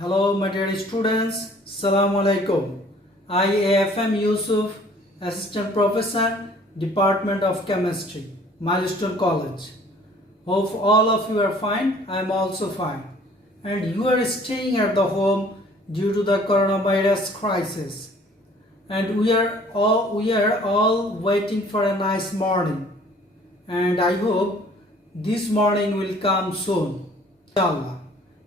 Hello, my dear students. Assalamu alaikum. I am Yusuf, Assistant Professor, Department of Chemistry, Milestone College. Hope all of you are fine. I am also fine. And you are staying at the home due to the coronavirus crisis. And we are all waiting for a nice morning. And I hope this morning will come soon. Inshallah.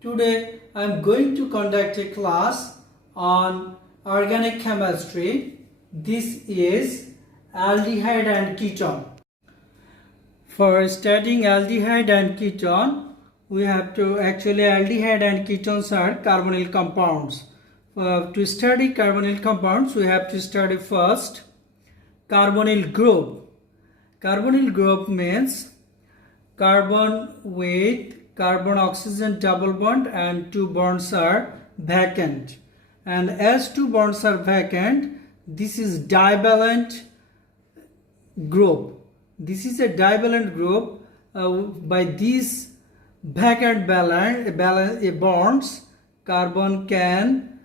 Today I am going to conduct a class on organic chemistry. This is aldehyde and ketone. For studying aldehyde and ketone, we have to aldehyde and ketones are carbonyl compounds. To study carbonyl compounds, we have to study first carbonyl group. Carbonyl group means carbon with carbon oxygen double bond and two bonds are vacant, and as two bonds are vacant, this is divalent group. This is a divalent group. By these vacant bonds, carbon can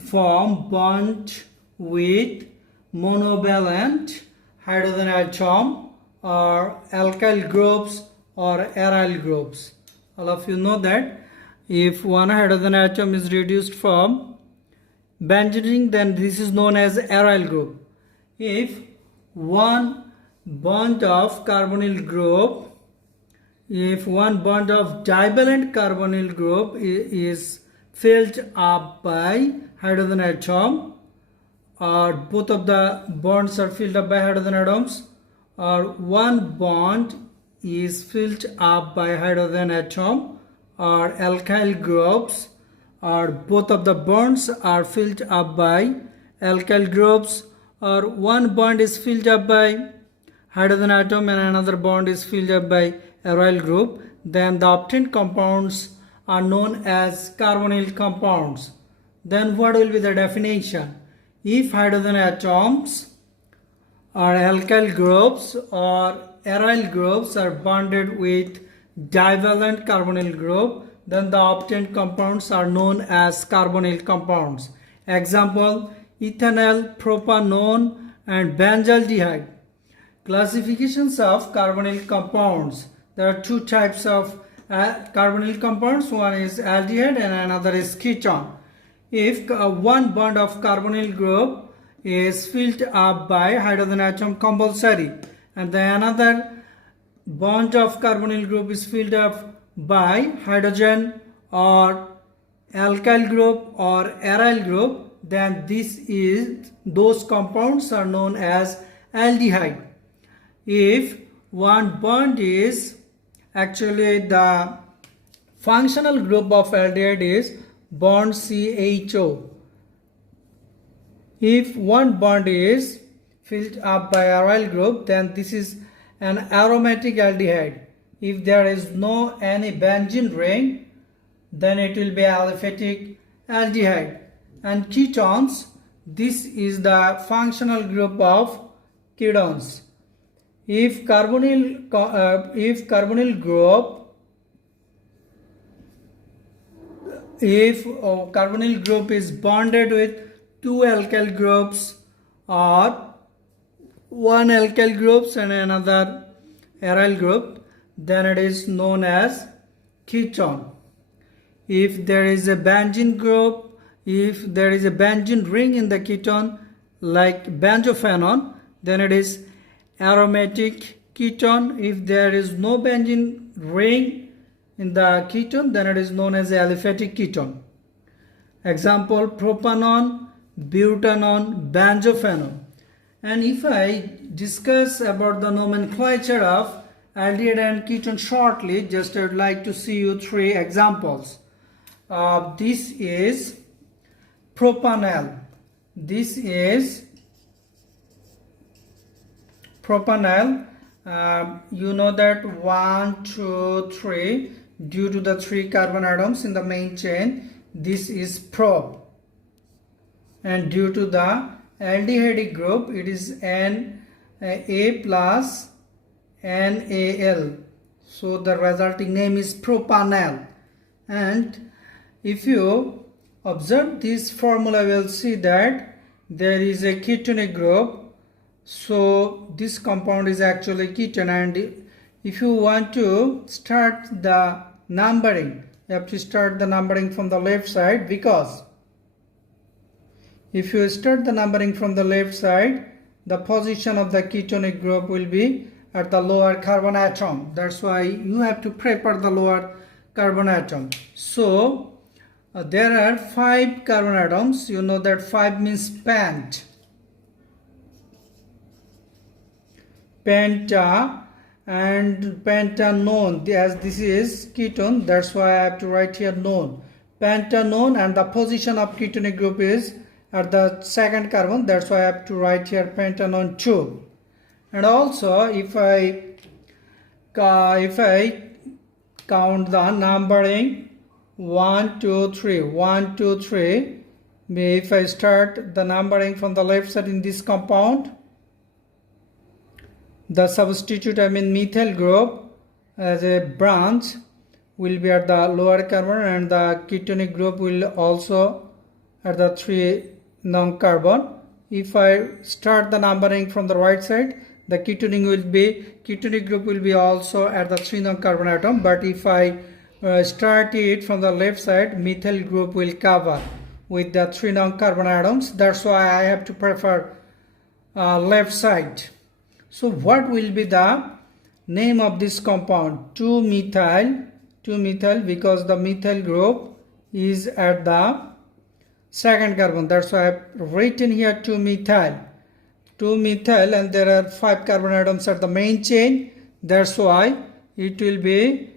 form bond with monovalent hydrogen atom or alkyl groups or aryl groups. All of you know that if one hydrogen atom is reduced from benzene, then this is known as aryl group. If one bond of carbonyl group, if one bond of divalent carbonyl group is filled up by hydrogen atom, or both of the bonds are filled up by hydrogen atoms, or one bond is filled up by hydrogen atom or alkyl groups, or both of the bonds are filled up by alkyl groups, or one bond is filled up by hydrogen atom and another bond is filled up by aryl group, then the obtained compounds are known as carbonyl compounds. Then what will be the definition? If hydrogen atoms or alkyl groups or aryl groups are bonded with divalent carbonyl group, then the obtained compounds are known as carbonyl compounds. Example: ethanol, propanol and benzaldehyde. Classifications of carbonyl compounds. There are two types of carbonyl compounds. One is aldehyde and another is ketone. If one bond of carbonyl group is filled up by hydrogen atom compulsory, and the another bond of carbonyl group is filled up by hydrogen or alkyl group or aryl group, then those compounds are known as aldehyde. If one bond is the functional group of aldehyde is bond CHO. If one bond is filled up by aryl group, then this is an aromatic aldehyde. If there is no any benzene ring, then it will be aliphatic aldehyde. And ketones, this is the functional group of ketones. If carbonyl group is bonded with two alkyl groups or one alkyl groups and another aryl group, then it is known as ketone. If there is a benzene group, if there is a benzene ring in the ketone like benzophenone, then it is aromatic ketone. If there is no benzene ring in the ketone, then it is known as aliphatic ketone. Example: propanol, butanol, benzophenone. And if I discuss about the nomenclature of aldehyde and ketone shortly, just I would like to see you three examples. This is propanil. This is propanil. You know that 1, 2, 3, due to the 3 carbon atoms in the main chain, this is prop. And due to the aldehyde group, it is Na plus NaL. So the resulting name is propanil. And if you observe this formula, you will see that there is a ketone group. So this compound is actually ketone, and if you want to start the numbering, you have to start the numbering from the left side, because if you start the numbering from the left side, the position of the ketonic group will be at the lower carbon atom. That's why you have to prepare the lower carbon atom. So there are 5 carbon atoms. You know that 5 means pent. Penta and pentanone, as this is ketone, that's why I have to write here none. Pentanone, and the position of ketonic group is at the second carbon, that's why I have to write here pentanone 2. And also if I count the numbering 1 2 3 1 2 3, if I start the numbering from the left side in this compound, the substitute, I mean methyl group as a branch, will be at the lower carbon, and the ketonic group will also at the 3 non-carbon. If I start the numbering from the right side, the ketonic group will be also at the 3 non-carbon atom. But if I start it from the left side, methyl group will cover with the 3 non-carbon atoms. That's why I have to prefer left side. So what will be the name of this compound? 2-methyl, because the methyl group is at the second carbon. That's why I have written here 2-methyl. 2-methyl, and there are 5 carbon atoms at the main chain. That's why it will be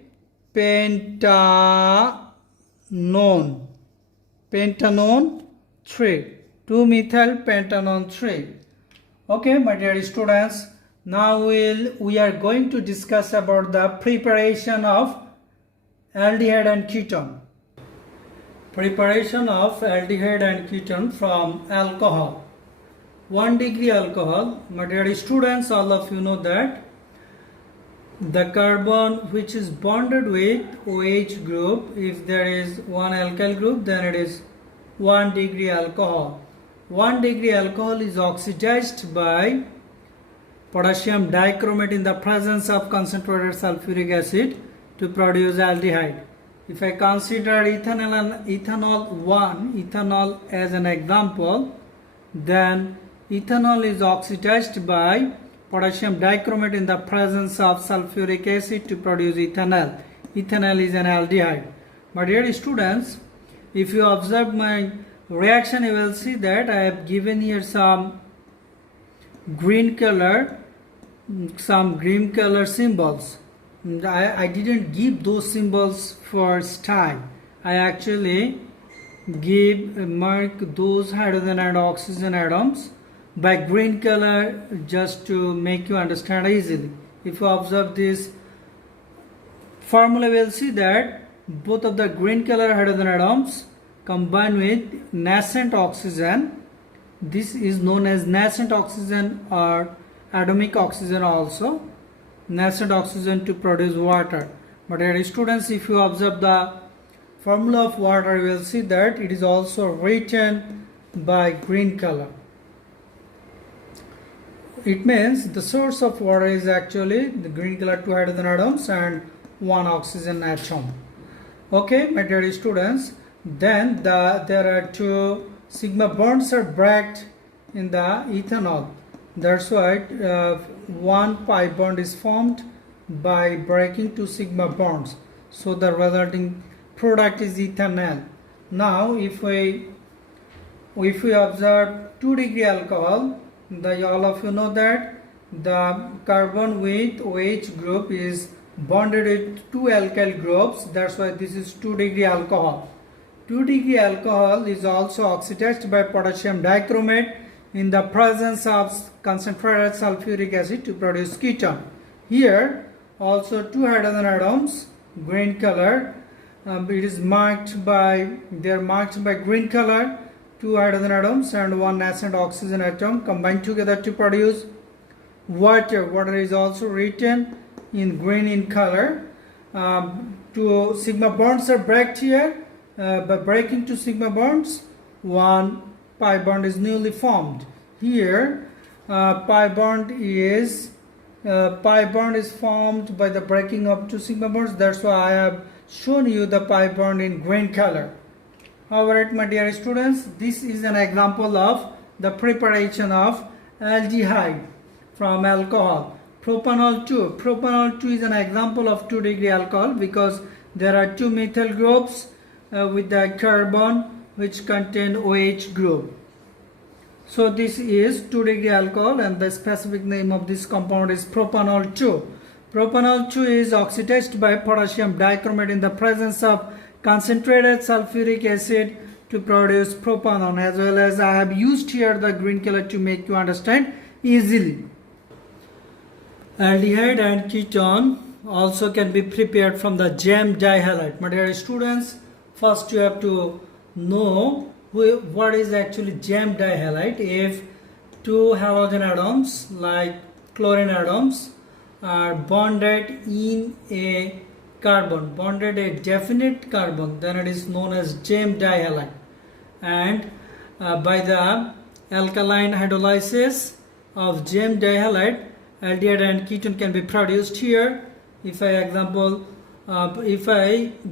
pentanone. Pentanone 3. 2-methyl pentanone 3. Okay, my dear students. Now we are going to discuss about the preparation of aldehyde and ketone. Preparation of aldehyde and ketone from alcohol. 1 degree alcohol. My dear students, all of you know that the carbon which is bonded with OH group, if there is one alkyl group, then it is 1 degree alcohol. 1 degree alcohol is oxidized by potassium dichromate in the presence of concentrated sulfuric acid to produce aldehyde. If I consider ethanol as an example, then ethanol is oxidized by potassium dichromate in the presence of sulfuric acid to produce ethanol. Ethanol is an aldehyde. My dear students, if you observe my reaction, you will see that I have given here some green color symbols. I didn't give those symbols for style. I actually mark those hydrogen and oxygen atoms by green color just to make you understand easily. If you observe this formula, you will see that both of the green color hydrogen atoms combine with nascent oxygen. This is known as nascent oxygen or atomic oxygen also. Nascent oxygen to produce water. But dear students, if you observe the formula of water, you will see that it is also written by green color. It means the source of water is actually the green color 2 hydrogen atoms and 1 oxygen atom. Okay, my dear students, then there are 2 sigma bonds are breaked in the ethanol. That's why 1 pi bond is formed by breaking 2 sigma bonds. So the resulting product is ethanol. Now if we observe 2 degree alcohol, all of you know that the carbon with OH group is bonded with 2 alkyl groups. That's why this is 2 degree alcohol. 2 degree alcohol is also oxidized by potassium dichromate in the presence of concentrated sulfuric acid to produce ketone. Here also 2 hydrogen atoms, green color. It is marked by green color. 2 hydrogen atoms and 1 nascent oxygen atom combine together to produce water. Water is also written in green in color. 2 sigma bonds are breaked here by breaking two sigma bonds, one pi bond is newly formed. Here pi bond is formed by the breaking of two sigma bonds. That's why I have shown you the pi bond in green color. Alright, my dear students, this is an example of the preparation of aldehyde from alcohol. Propanol 2. Propanol 2 is an example of 2-degree alcohol because there are two methyl groups with the carbon which contain OH group. So this is 2-degree alcohol and the specific name of this compound is propanol 2. Propanol 2 is oxidized by potassium dichromate in the presence of concentrated sulfuric acid to produce propanol, as well as I have used here the green color to make you understand easily. Aldehyde and ketone also can be prepared from the gem dihalide. My dear students, first you have to know what is actually gem dihalide. If two halogen atoms like chlorine atoms are bonded in a carbon, bonded a definite carbon, then it is known as gem dihalide. And by the alkaline hydrolysis of gem dihalide, aldehyde and ketone can be produced here. If I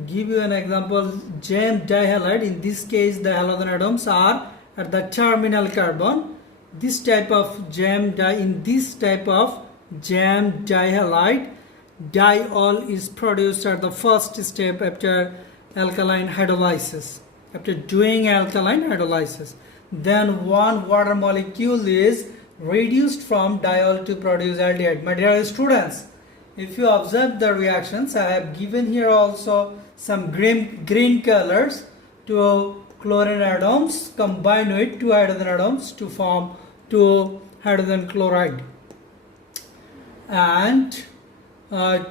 give you an example, gem dihalide, in this case the halogen atoms are at the terminal carbon. This type of gem dihalide, diol is produced at the first step after alkaline hydrolysis. After doing alkaline hydrolysis, then one water molecule is reduced from diol to produce aldehyde. My dear students, if you observe the reactions, I have given here also some green colors. Two chlorine atoms combine with two hydrogen atoms to form two hydrogen chloride, and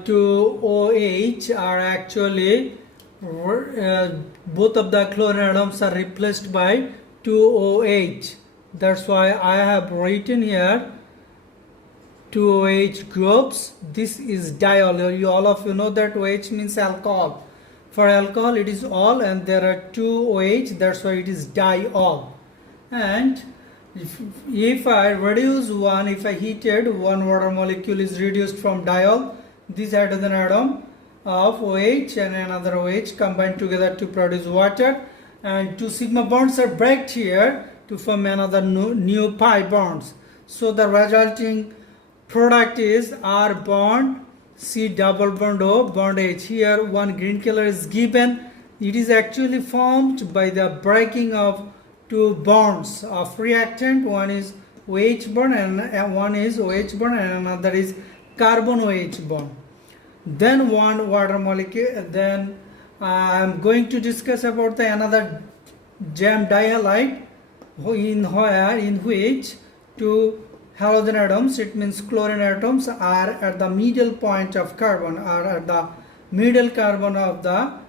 two OH are actually both of the chlorine atoms are replaced by two OH. That's why I have written here two OH groups. This is diol. All of you know that OH means alcohol. For alcohol it is all, and there are two OH, that's why it is diol. And if I reduce one, if I heated, one water molecule is reduced from diol. This hydrogen atom of OH and another OH combine together to produce water, and two sigma bonds are break here to form another new pi bonds. So the resulting product is R bond C double bond O bond H. Here one green color is given. It is actually formed by the breaking of two bonds of reactant. One is OH bond and one is OH bond, and another is carbon OH bond. Then one water molecule. Then I am going to discuss about the another gem dihalide in which two halogen atoms, it means chlorine atoms, are at the middle point of carbon, are at the middle carbon of the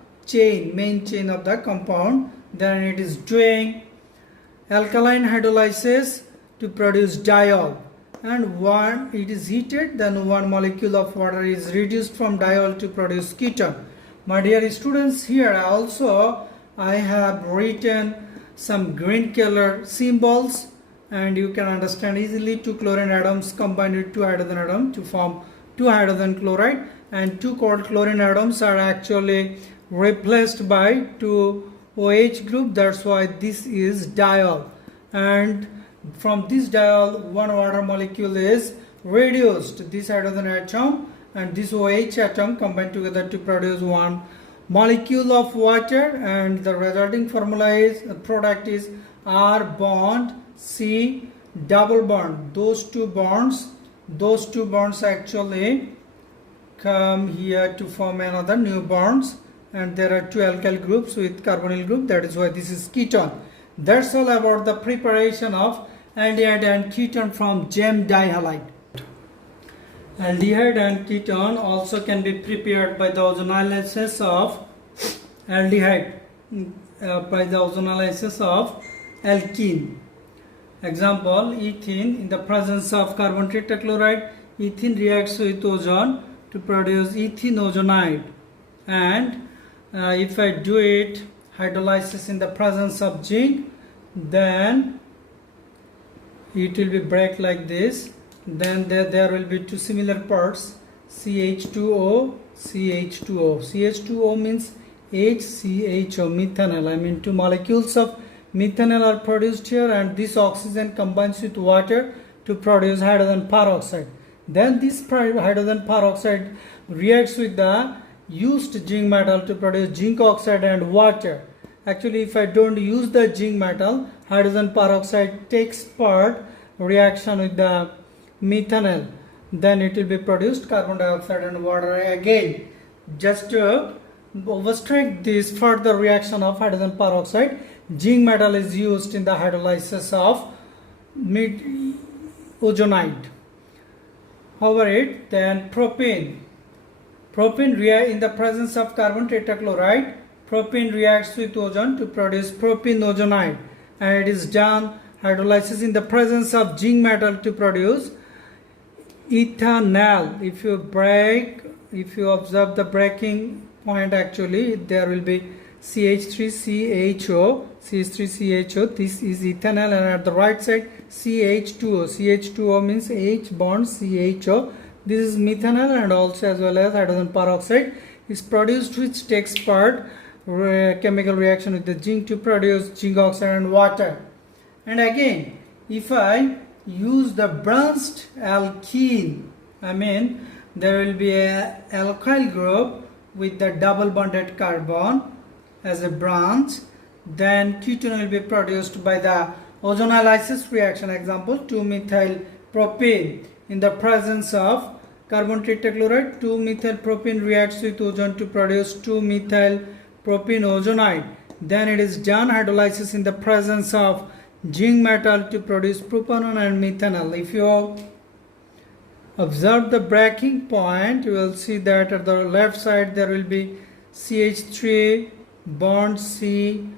main chain of the compound. Then it is doing alkaline hydrolysis to produce diol, and one it is heated, then one molecule of water is reduced from diol to produce ketone. My dear students, here also I have written some green color symbols, and you can understand easily. Two chlorine atoms combine with two hydrogen atoms to form two hydrogen chloride, and two chlorine atoms are actually replaced by two OH group. That's why this is diol, and from this diol one water molecule is reduced. This hydrogen atom and this OH atom combine together to produce one molecule of water, and the resulting formula is product is R bond C double bond. Those two bonds actually come here to form another new bonds, and there are two alkyl groups with carbonyl group. That is why this is ketone. That's all about the preparation of aldehyde and ketone from gem dihalide. Aldehyde and ketone also can be prepared by the ozonolysis of aldehyde, by the ozonolysis of alkene. Example, ethene. In the presence of carbon tetrachloride, ethene reacts with ozone to produce ethene ozonide, and if I do it hydrolysis in the presence of zinc, then it will be break like this. Then there will be two similar parts, CH2O, CH2O. CH2O means HCHO, methanol. I mean two molecules of methanol are produced here, and this oxygen combines with water to produce hydrogen peroxide. Then this hydrogen peroxide reacts with the used zinc metal to produce zinc oxide and water. Actually, if I don't use the zinc metal, hydrogen peroxide takes part reaction with the methanol. Then it will be produced carbon dioxide and water again. Just to illustrate this further reaction of hydrogen peroxide, zinc metal is used in the hydrolysis of ozonide. However, then propane in the presence of carbon tetrachloride, propane reacts with ozone to produce propene-ozonide, and it is done hydrolysis in the presence of zinc metal to produce ethanol. If you observe the breaking point, actually there will be CH3CHO. This is ethanol, and at the right side CH2O. CH2O means H bond CHO. This is methanol, and also as well as hydrogen peroxide is produced, which takes part chemical reaction with the zinc to produce zinc oxide and water. And again, if I use the branched alkene, I mean there will be a alkyl group with the double bonded carbon as a branch, then ketone will be produced by the ozonolysis reaction. Example, 2-methyl propane. In the presence of carbon tetrachloride, 2-methyl propane reacts with ozone to produce 2-methyl propene ozonide. Then it is done hydrolysis in the presence of zinc metal to produce propanol and methanol. If you observe the breaking point, you will see that at the left side there will be CH3 bond C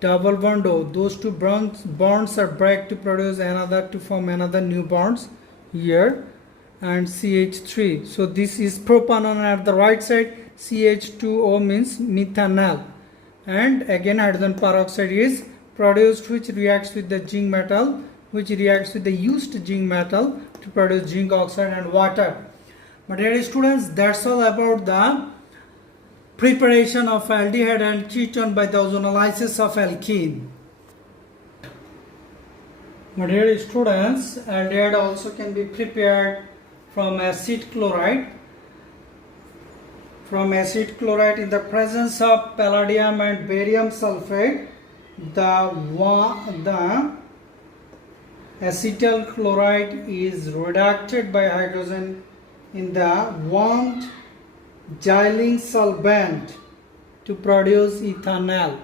double bond O. Those two bonds are break to produce another, to form another new bonds here, and CH3. So this is propanol, and at the right side CH2O means methanol. And again hydrogen peroxide is produced, which reacts with the zinc metal, which reacts with the used zinc metal to produce zinc oxide and water. But dear students, that's all about the preparation of aldehyde and ketone by the ozonolysis of alkene. My dear students, aldehyde also can be prepared from acid chloride. From acid chloride, in the presence of palladium and barium sulfate, the acetyl chloride is reducted by hydrogen in the warmed xylene solvent to produce ethanol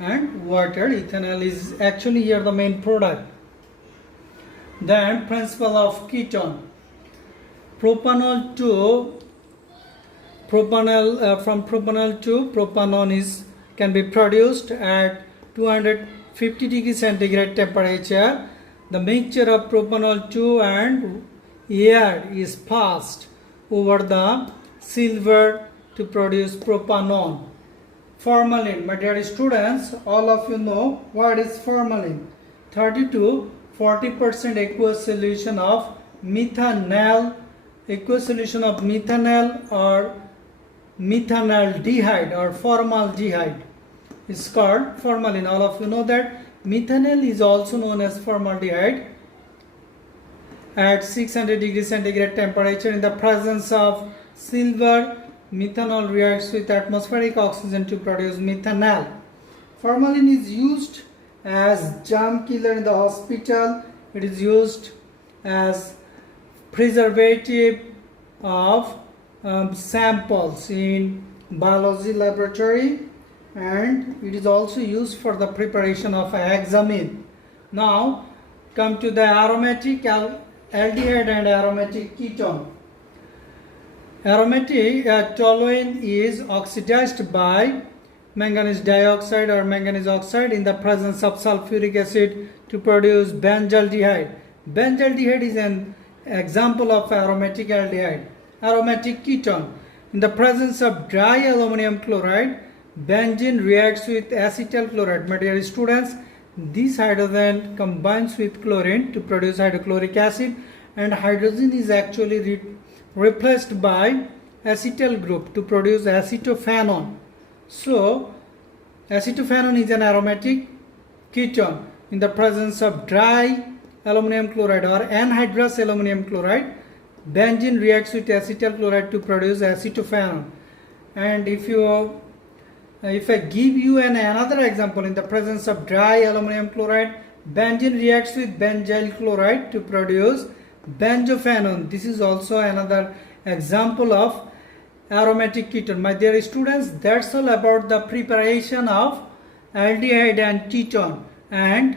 and water. Ethanol is actually here the main product. Then principle of ketone. Propanil to propanol can be produced at 250 degrees centigrade temperature. The mixture of propanol 2 and air is passed over the silver to produce propanol. Formalin, my dear students, all of you know what is formalin. 30 to 40% aqueous solution of methanol, or methanaldehyde or formaldehyde is called formalin. All of you know that methanol is also known as formaldehyde. At 600 degrees centigrade temperature, in the presence of silver, methanol reacts with atmospheric oxygen to produce methanol. Formalin is used as germ killer in the hospital. It is used as preservative of samples in biology laboratory, and it is also used for the preparation of hexamine. Now come to the aromatic aldehyde and aromatic ketone. Aromatic toluene is oxidized by manganese dioxide or manganese oxide in the presence of sulfuric acid to produce benzaldehyde. Benzaldehyde is an example of aromatic aldehyde. Aromatic ketone. In the presence of dry aluminum chloride, benzene reacts with acetyl chloride. My dear students, this hydrogen combines with chlorine to produce hydrochloric acid, and hydrogen is actually replaced by acetyl group to produce acetophenone. So acetophenone is an aromatic ketone. In the presence of dry aluminum chloride or anhydrous aluminum chloride, benzene reacts with acetyl chloride to produce acetophenone. And if I give you another example, in the presence of dry aluminum chloride, benzene reacts with benzyl chloride to produce benzophenone. This is also another example of aromatic ketone. My dear students, that's all about the preparation of aldehyde and ketone. And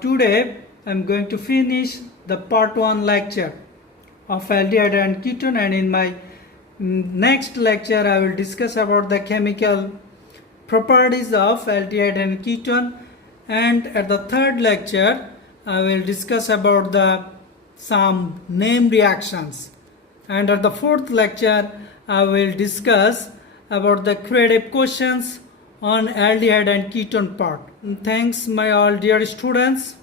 today I'm going to finish the part 1 lecture of aldehyde and ketone, and in my next lecture I will discuss about the chemical properties of aldehyde and ketone, and at the third lecture I will discuss about some name reactions, and at the fourth lecture I will discuss about the creative questions on aldehyde and ketone part. Thanks my all dear students.